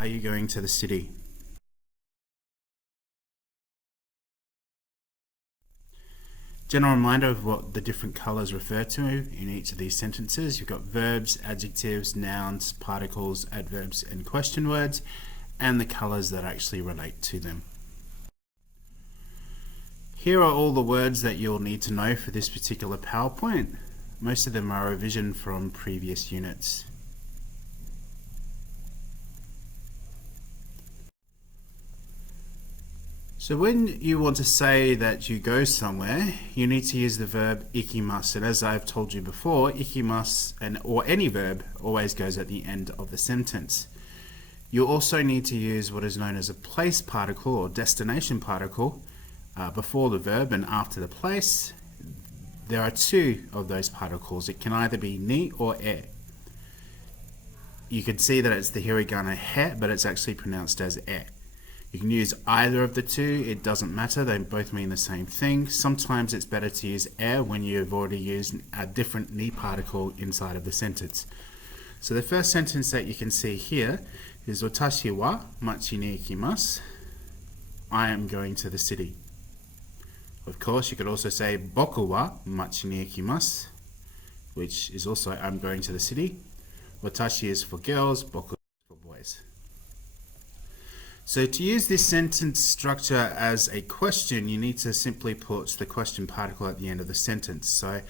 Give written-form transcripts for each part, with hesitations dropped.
Are you going to the city? General reminder of what the different colours refer to in each of these sentences. You've got verbs, adjectives, nouns, particles, adverbs, and question words, and the colours that actually relate to them. Here are all the words that you'll need to know for this particular PowerPoint. Most of them are a revision from previous units. So when you want to say that you go somewhere, you need to use the verb ikimasu. And as I've told you before, ikimasu or any verb always goes at the end of the sentence. You also need to use what is known as a place particle or destination particle before the verb and after the place. There are two of those particles. It can either be ni or e. You can see that it's the hiragana he, but it's actually pronounced as e. You can use either of the two, it doesn't matter, they both mean the same thing. Sometimes it's better to use e when you've already used a different ni particle inside of the sentence. So the first sentence that you can see here is Watashi wa machi ni ikimasu. I am going to the city. Of course, you could also say boku wa machi ni ikimasu, which is also I'm going to the city. Watashi is for girls, boku is for boys. So to use this sentence structure as a question, you need to simply put the question particle at the end of the sentence. So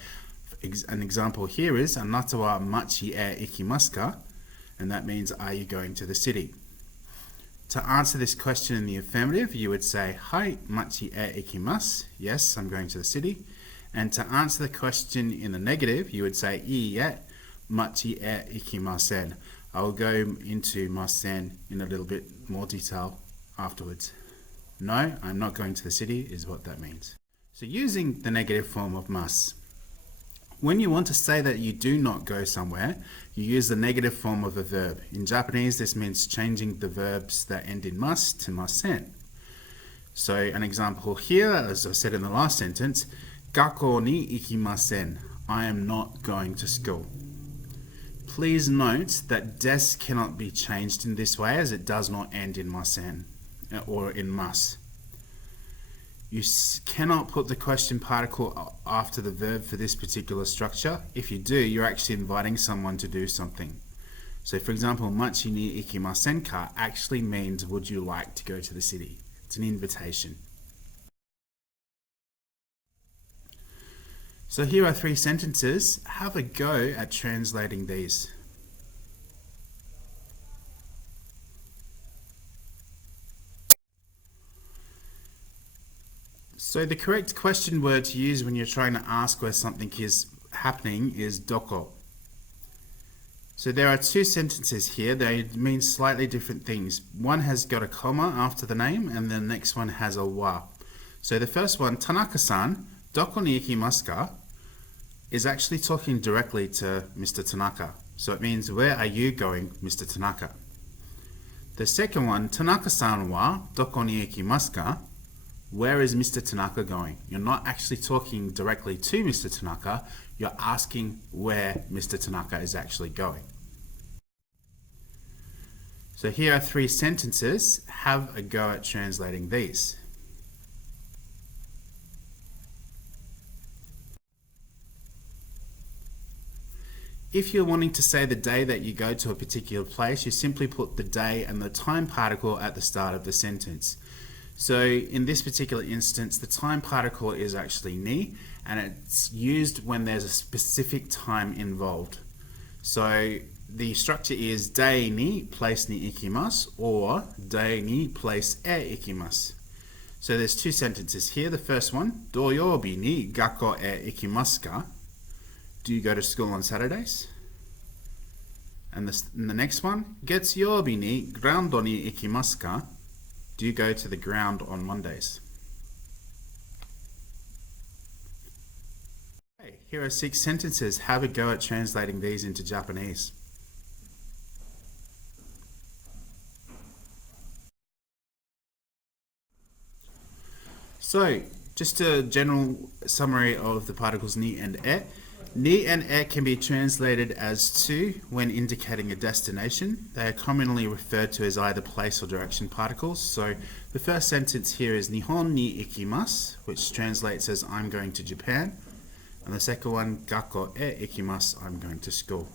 an example here is Anata wa machi e ikimasu ka? And that means, are you going to the city? To answer this question in the affirmative, you would say, Hai, machi e ikimasu. Yes, I'm going to the city. And to answer the question in the negative, you would say, Iie, machi e ikimasen. I will go into masen in a little bit more detail afterwards. No, I'm not going to the city is what that means. So using the negative form of mas. When you want to say that you do not go somewhere, you use the negative form of a verb. In Japanese, this means changing the verbs that end in mas to masen. So an example here, as I said in the last sentence, Gakko ni ikimasen. I am not going to school. Please note that des cannot be changed in this way as it does not end in masen or in mas. You cannot put the question particle after the verb for this particular structure. If you do, you're actually inviting someone to do something. So for example, machi ni ikimasen ka actually means would you like to go to the city? It's an invitation. So here are three sentences. Have a go at translating these. So the correct question word to use when you're trying to ask where something is happening is doko. So there are two sentences here. They mean slightly different things. One has got a comma after the name and the next one has a wa. So the first one, Tanaka-san, doko ni ikimasu ka? Is actually talking directly to Mr. Tanaka. So it means, where are you going, Mr. Tanaka? The second one, Tanaka-san wa doko ni ikimasu ka? Where is Mr. Tanaka going? You're not actually talking directly to Mr. Tanaka, you're asking where Mr. Tanaka is actually going. So here are three sentences. Have a go at translating these. If you're wanting to say the day that you go to a particular place, you simply put the day and the time particle at the start of the sentence. So in this particular instance, the time particle is actually ni, and it's used when there's a specific time involved. So the structure is dai ni place ni ikimasu or dai ni place e ikimasu. So there's two sentences here. The first one, doyobi ni gakko e ikimasu ka? Do you go to school on Saturdays? And the next one, getsuyobi ni groundo ni ikimasu ka? Do you go to the ground on Mondays? Okay, here are 6 sentences. Have a go at translating these into Japanese. So, just a general summary of the particles ni and e. Ni and e can be translated as to when indicating a destination. They are commonly referred to as either place or direction particles. So the first sentence here is Nihon ni ikimasu, which translates as I'm going to Japan. And the second one, Gakko e ikimasu, I'm going to school.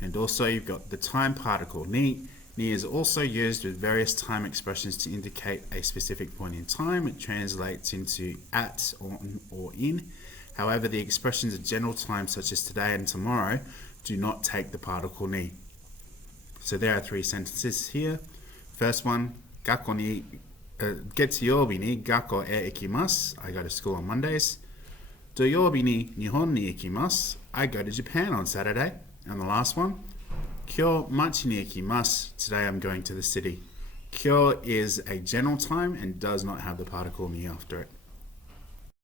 And also you've got the time particle ni. Ni is also used with various time expressions to indicate a specific point in time. It translates into at, on, or in. However, the expressions of general time, such as today and tomorrow, do not take the particle ni. So there are three sentences here. First one, Gakko ni, Getsuyobi ni gakko e ikimasu. I go to school on Mondays. Doyobi ni Nihon ni ikimasu. I go to Japan on Saturday. And the last one, Kyo machi ni ikimasu. Today I'm going to the city. Kyo is a general time and does not have the particle ni after it.